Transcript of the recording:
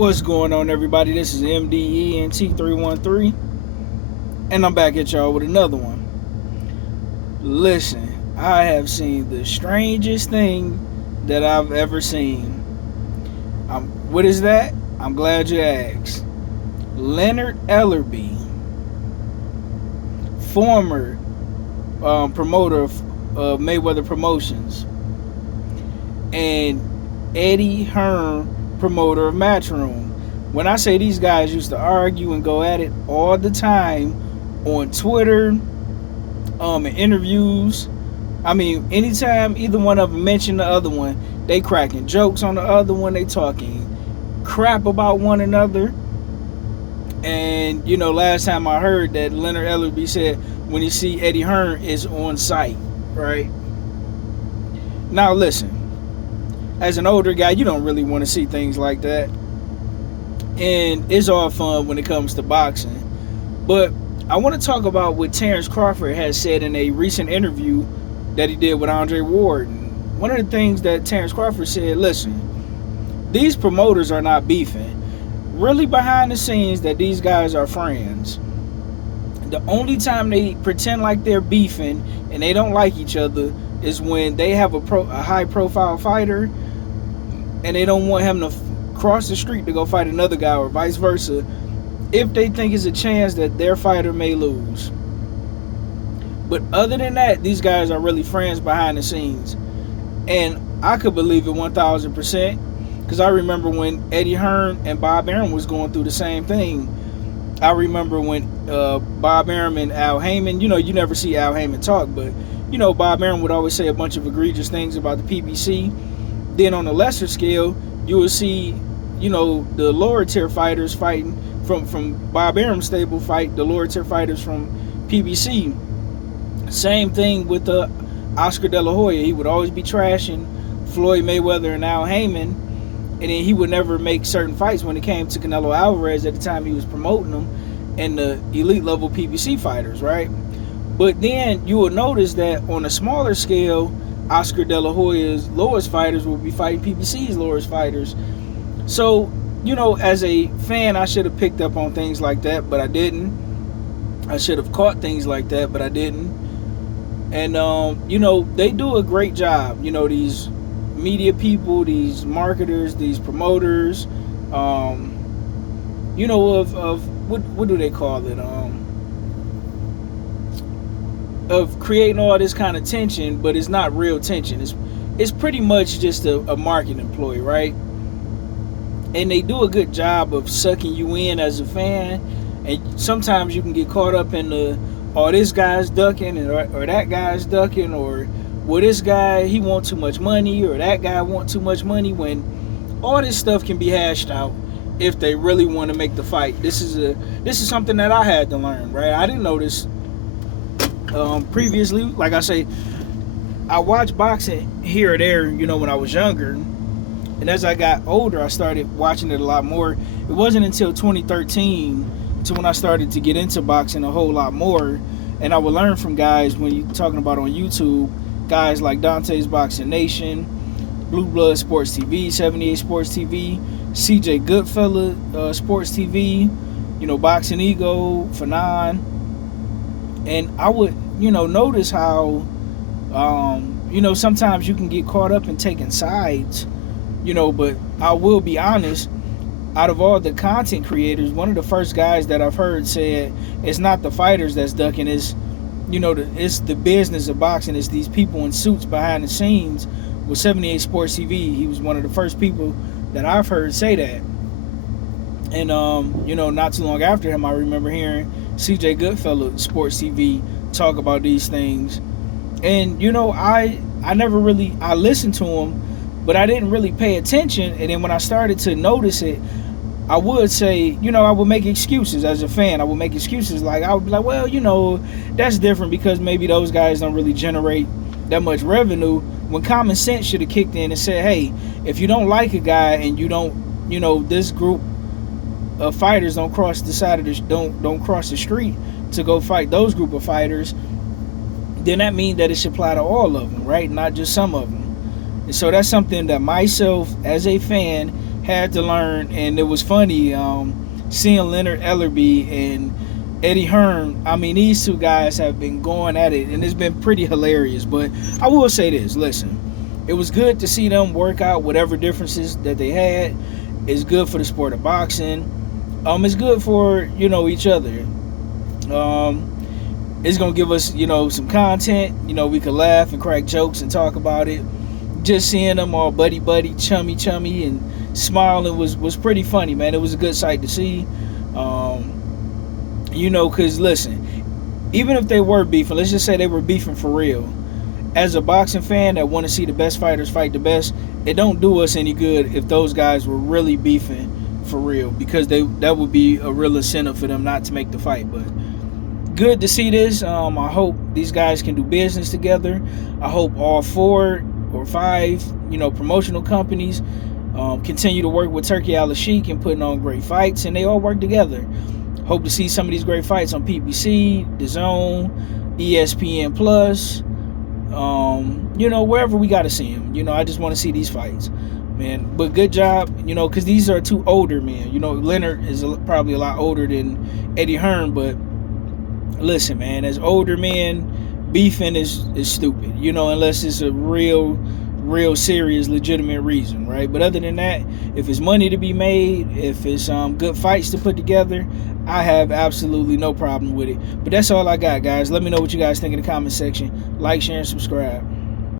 What's going on, everybody? This is MDENT313, and I'm back at y'all with another one. Listen, I have seen the strangest thing that I've ever seen. What is that? I'm glad you asked. Leonard Ellerbe, former promoter of Mayweather Promotions, and Eddie Hearn, promoter of Matchroom. When I say these guys used to argue and go at it all the time on Twitter, in interviews. I mean, anytime either one of them mention the other one, they cracking jokes on the other one. They talking crap about one another. And last time I heard that Leonard Ellerbe said when you see Eddie Hearn is on site, right? Now listen, as an older guy, you don't really want to see things like that. And it's all fun when it comes to boxing. But I want to talk about what Terrence Crawford has said in a recent interview that he did with Andre Ward. One of the things that Terrence Crawford said, listen, these promoters are not beefing. Really behind the scenes that these guys are friends. The only time they pretend like they're beefing and they don't like each other is when they have a high profile fighter and they don't want him to cross the street to go fight another guy or vice versa if they think it's a chance that their fighter may lose. But other than that, these guys are really friends behind the scenes. And I could believe it 1000% because I remember when Eddie Hearn and Bob Arum was going through the same thing. I remember when Bob Arum and Al Heyman, you never see Al Heyman talk, but Bob Arum would always say a bunch of egregious things about the PBC. Then on a lesser scale, you will see, the lower tier fighters fighting from Bob Arum's stable fight the lower tier fighters from PBC. Same thing with Oscar De La Hoya. He would always be trashing Floyd Mayweather and Al Heyman, and then he would never make certain fights when it came to Canelo Alvarez at the time he was promoting them and the elite level PBC fighters, right? But then you will notice that on a smaller scale, Oscar De La Hoya's lowest fighters will be fighting PBC's lowest fighters. So, as a fan, I should have picked up on things like that, but I didn't. I should have caught things like that, but I didn't. And, they do a great job. These media people, these marketers, these promoters, of what do they call it? Of creating all this kind of tension, but it's not real tension. It's pretty much just a marketing ploy, right? And they do a good job of sucking you in as a fan. And sometimes you can get caught up in this guy's ducking or that guy's ducking, or well, this guy, he want too much money, or that guy want too much money, when all this stuff can be hashed out if they really want to make the fight. This is something that I had to learn, right? I didn't know this previously. Like I say, I watched boxing here or there, when I was younger. And as I got older, I started watching it a lot more. It wasn't until 2013 to when I started to get into boxing a whole lot more. And I would learn from guys when you're talking about on YouTube, guys like Dante's Boxing Nation, Blue Blood Sports TV, 78 Sports TV, CJ Goodfella Sports TV, Boxing Ego, Fanon. And I would, notice how, sometimes you can get caught up in taking sides, but I will be honest, out of all the content creators, one of the first guys that I've heard said it's not the fighters that's ducking, it's the business of boxing. It's these people in suits behind the scenes. With 78 Sports TV, he was one of the first people that I've heard say that. And not too long after him, I remember hearing CJ Goodfella Sports TV talk about these things. And I never really, I listened to him, but I didn't really pay attention. And then when I started to notice it, I would say, I would make excuses as a fan. I would make excuses like, I would be like, well, that's different because maybe those guys don't really generate that much revenue, when common sense should have kicked in and said, hey, if you don't like a guy and you don't, this group of fighters don't cross the side of the, don't cross the street to go fight those group of fighters, then that means that it should apply to all of them, right? Not just some of them. And so that's something that myself, as a fan, had to learn. And it was funny seeing Leonard Ellerbe and Eddie Hearn. I mean, these two guys have been going at it, and it's been pretty hilarious. But I will say this: listen, it was good to see them work out whatever differences that they had. It's good for the sport of boxing. It's good for each other. It's gonna give us some content. We could laugh and crack jokes and talk about it. Just seeing them all buddy buddy, chummy chummy, and smiling was pretty funny, man. It was a good sight to see. Cause listen, even if they were beefing, let's just say they were beefing for real. As a boxing fan that want to see the best fighters fight the best, it don't do us any good if those guys were really beefing for real, because that would be a real incentive for them not to make the fight. But good to see this. I hope these guys can do business together. I hope all 4 or 5 promotional companies continue to work with Turkey Al-Sheikh and putting on great fights, and they all work together. Hope to see some of these great fights on PBC, DAZN, ESPN Plus, wherever we got to see them. I just want to see these fights, man. But good job, because these are 2 older men. Leonard is probably a lot older than Eddie Hearn, but listen, man, as older men, beefing is stupid, unless it's a real serious, legitimate reason, right? But other than that, if it's money to be made, if it's good fights to put together, I have absolutely no problem with it. But that's all I got, guys. Let me know what you guys think in the comment section. Like, share, and subscribe.